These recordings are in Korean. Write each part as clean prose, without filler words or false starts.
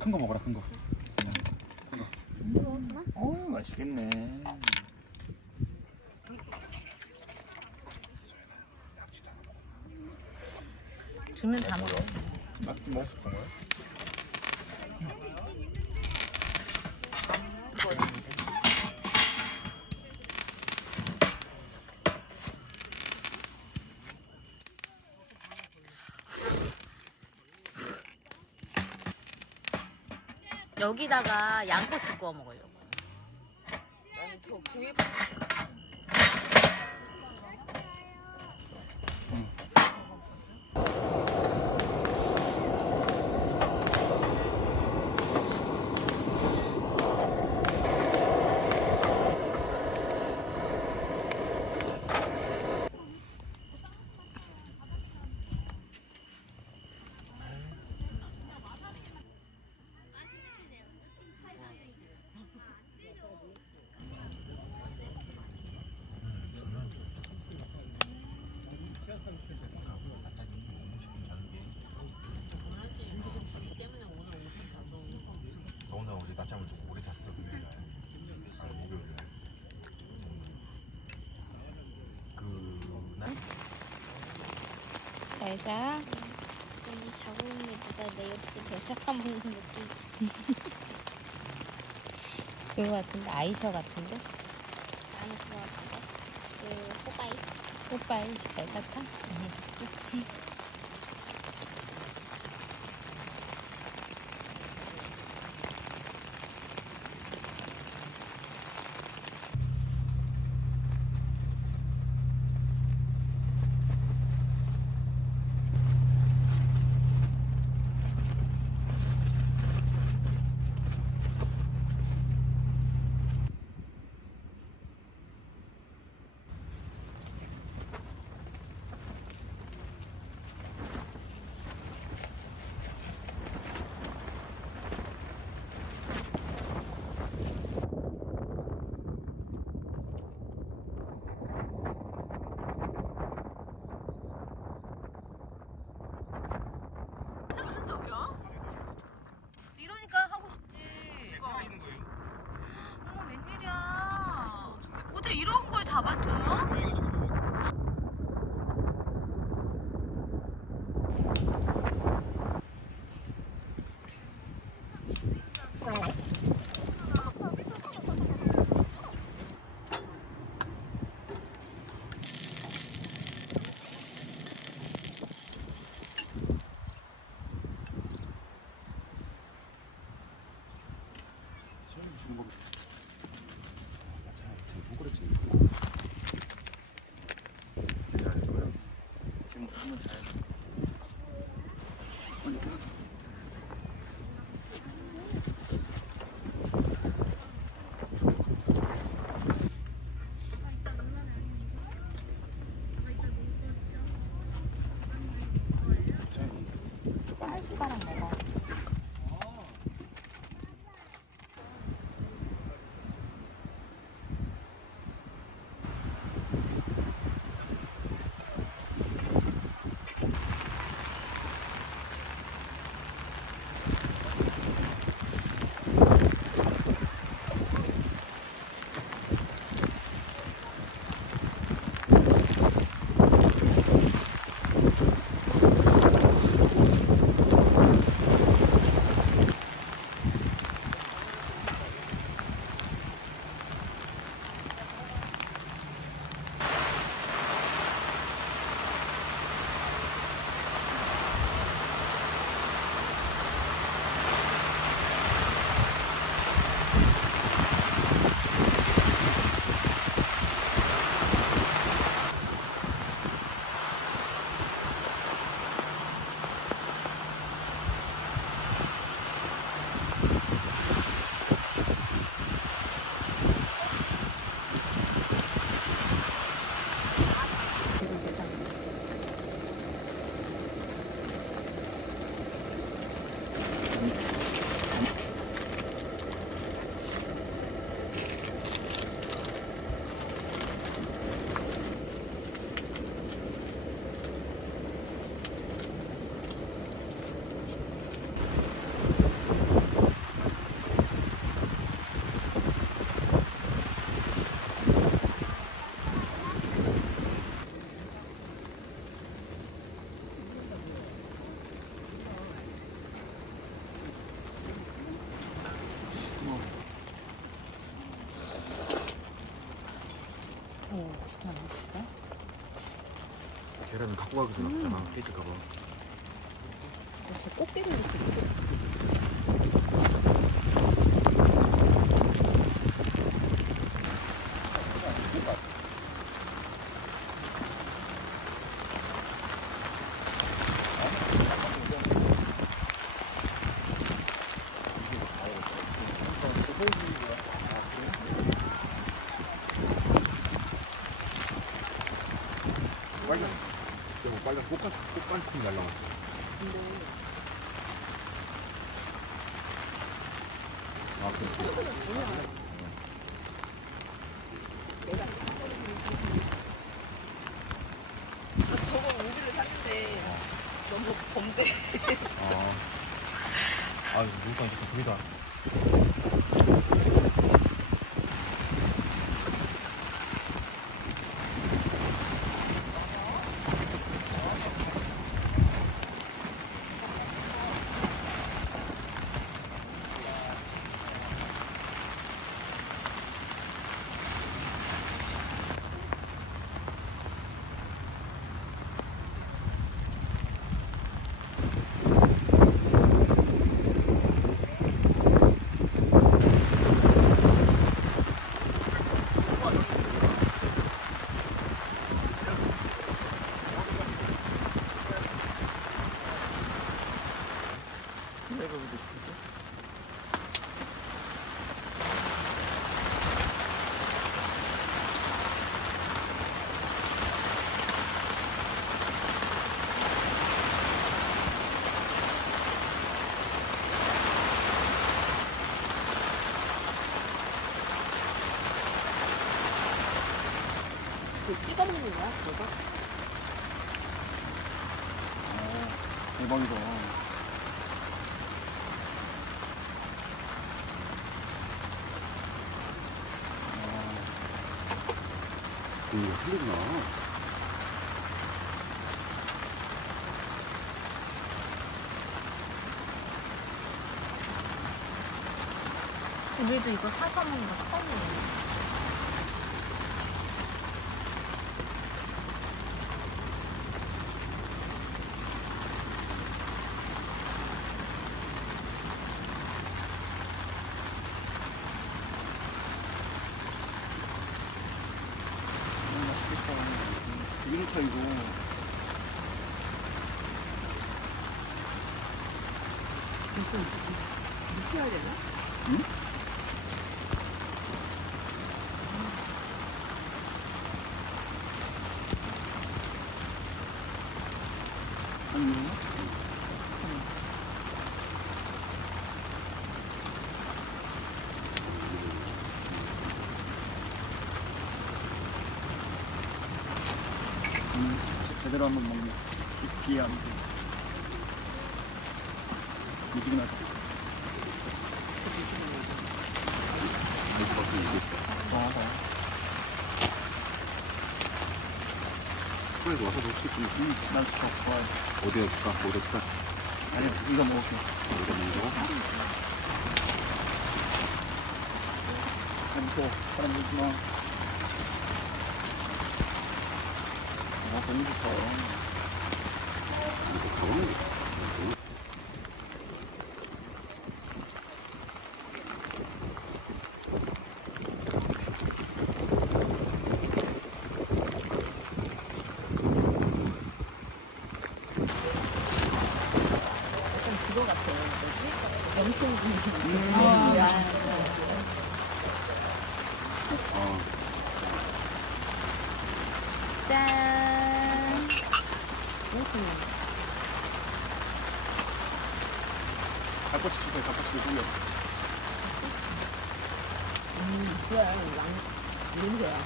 큰 거 먹어라, 큰 거. 어우, 맛있겠네. 주면 다 먹어. 낙지 먹을 수 있는 거야? 여기다가 양꼬치 구워 먹으려고. 아니 저 구이 잘 자. 왠지 자고 있는데 누가 내 옆에서 벼락 먹는 느낌. 그거 같은데 아이셔 같은데. 아니 그거 같은데. 그 호가이. 오빠이 잘 잤다. 무슨 점이야? 이러니까 하고 싶지. 살아있는 거예요? 어머 웬일이야. 어제 이런 걸 잡았어요? 고양이가 저거 처음 주는 거. 잘 그렇지. 잘했고요. 지금 한번 잘. 숟가락 먹어. 오, 좋다, 진짜. 계란은 갖고 가기도 나쁘잖아. 깨질까봐. 저 꽃게를 이렇게 먹어. 빨간. 빨간 꽃간풍 날라왔어. 아, 그렇지. 저거 우기를 샀는데 너무 범죄. 물감 좋다. 둘이다. 이렇게 찍어 먹는 거야, 그거? 대박이다. 이거 틀리구나. 우리도 이거 사서 먹는 거 처음이에요. 맛있겠다. 1호차 이거. 이렇게 해야 되나? 응? 아니, 제대로 한번 먹네. 기한 미지근하다. 이거 같은 이거 있어. 그래도 와서 혹시 좀 난 진짜 좋아해. 어디에 줄까? 어디에 줄까? 아니, 이거 먹을게. 어디에 먹는 거? 아니, 무서워. 사람 물지 마. 아, 너무 좋다. 이거 가보는 거. 약간 그거 같아. 뭐지? 염통기. 짠. 닭꼬치 주세요. 닭꼬치 돌려. 그래, 냄새야.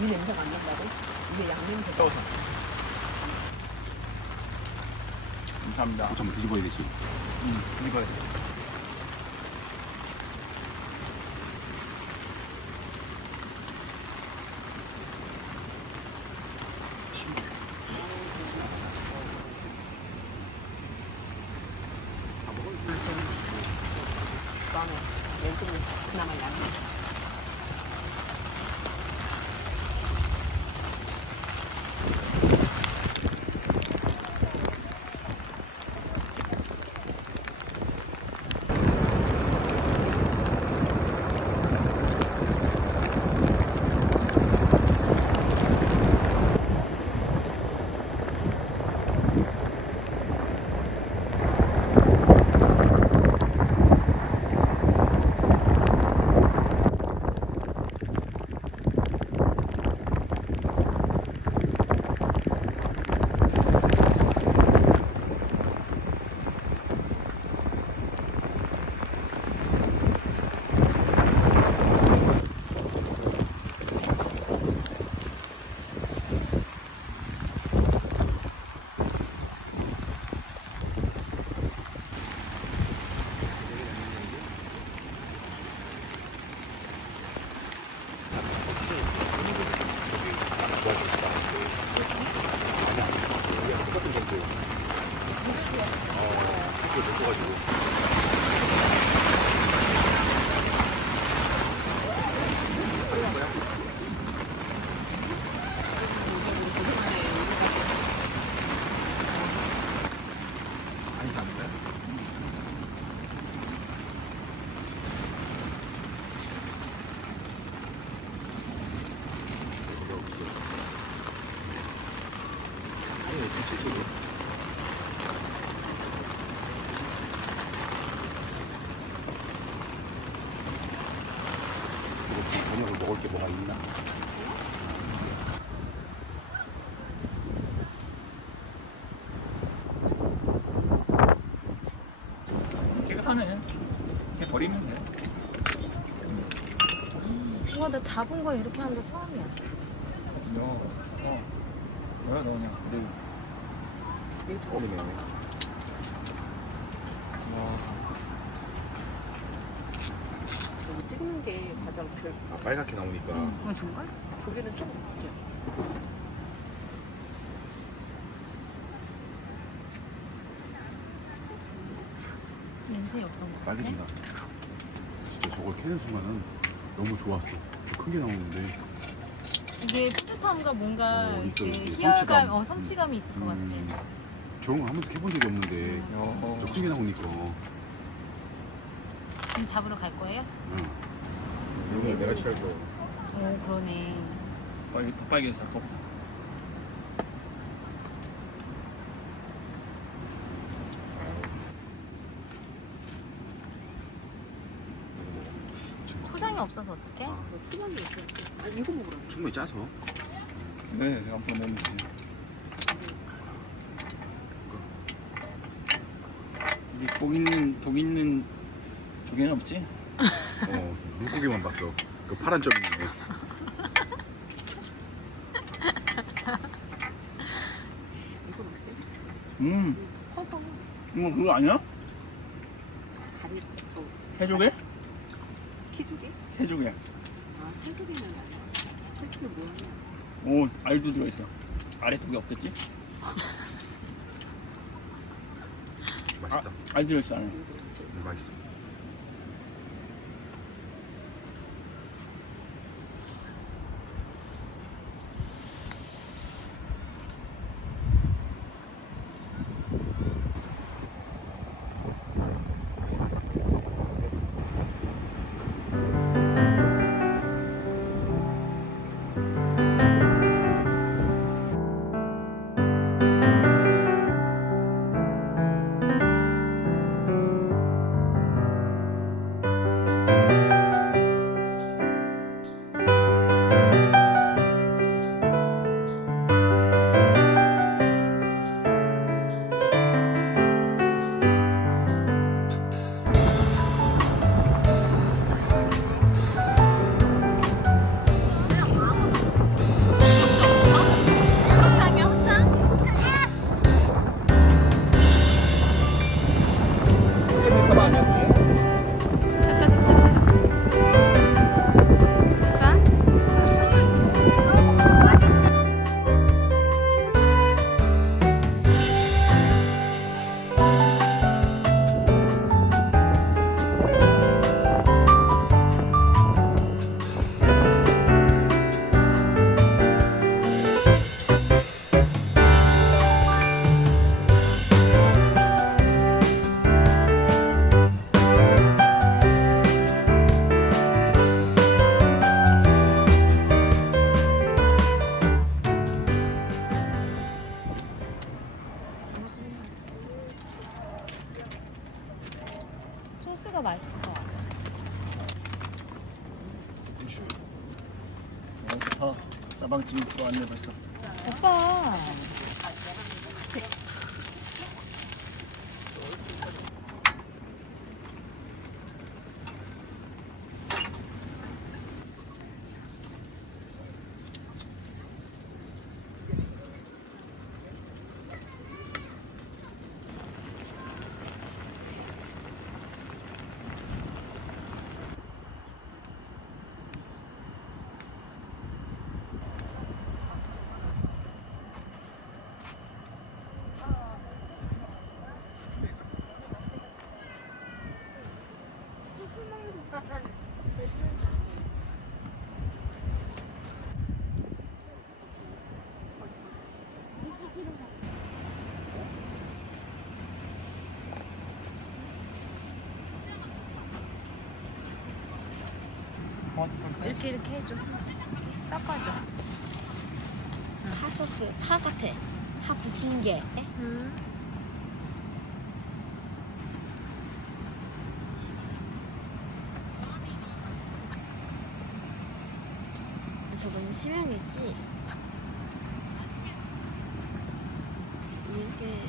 이 냄새가 안 난다고? 이게 양 냄새가. 떠서. 감사합니다. 한번 뒤집어야 되지. 뒤집어야 돼. 빵에 왼쪽은 그나마 양이. 저녁을 먹을 게 뭐가 있나? 깨끗하네. 그냥 버리면 돼. 와, 나 잡은 걸 이렇게 하는 거 처음이야. 내가 너냐? 내 처음이네. 여기 찍는 게 가장 별. 아, 빨갛게 나오니까. 어, 정말? 고기는 조금 웃겨. 냄새 어떤 거? 빨개진다. 진짜 저걸 캐는 순간은 너무 좋았어. 큰 게 나오는데. 이게 뿌듯함과 뭔가 있어, 이렇게 이게 희열감, 성취감. 성취감이 있을 것 같아. 저런 거 한 번도 캐본 적이 없는데. 저 큰 게 나오니까. 지금 잡으러 갈 거예요? 이런 거 내가 취할 거. 오, 그러네. 빨개 더 빨개졌어. 거. 초장이 없어서 어떡해? 아, 초반에 있어. 아 이거 먹으라. 충분히 짜서. 네, 내가 한번 먹으면 돼. 이게 독 있는 조개는 없지? 물고기만 봤어. 그 파란 점 있네. 이거 어때? 커서 이거 그거 아니야? 다리 새조개? 키조개? 새조개. 아 새조개는 아니야. 새조개 뭐야? 오, 알도 들어있어. 아래 독이 없겠지? 맛있다. 알 들어있어 안에. 맛있어. 소스가 맛있을 것 같아. 좋다. 나방찜 또 안내 벌써. 오빠. 이렇게 해줘. 섞어줘. 핫소스, 파 같아. 파 부친 게. 저번에 3명이었지? 이게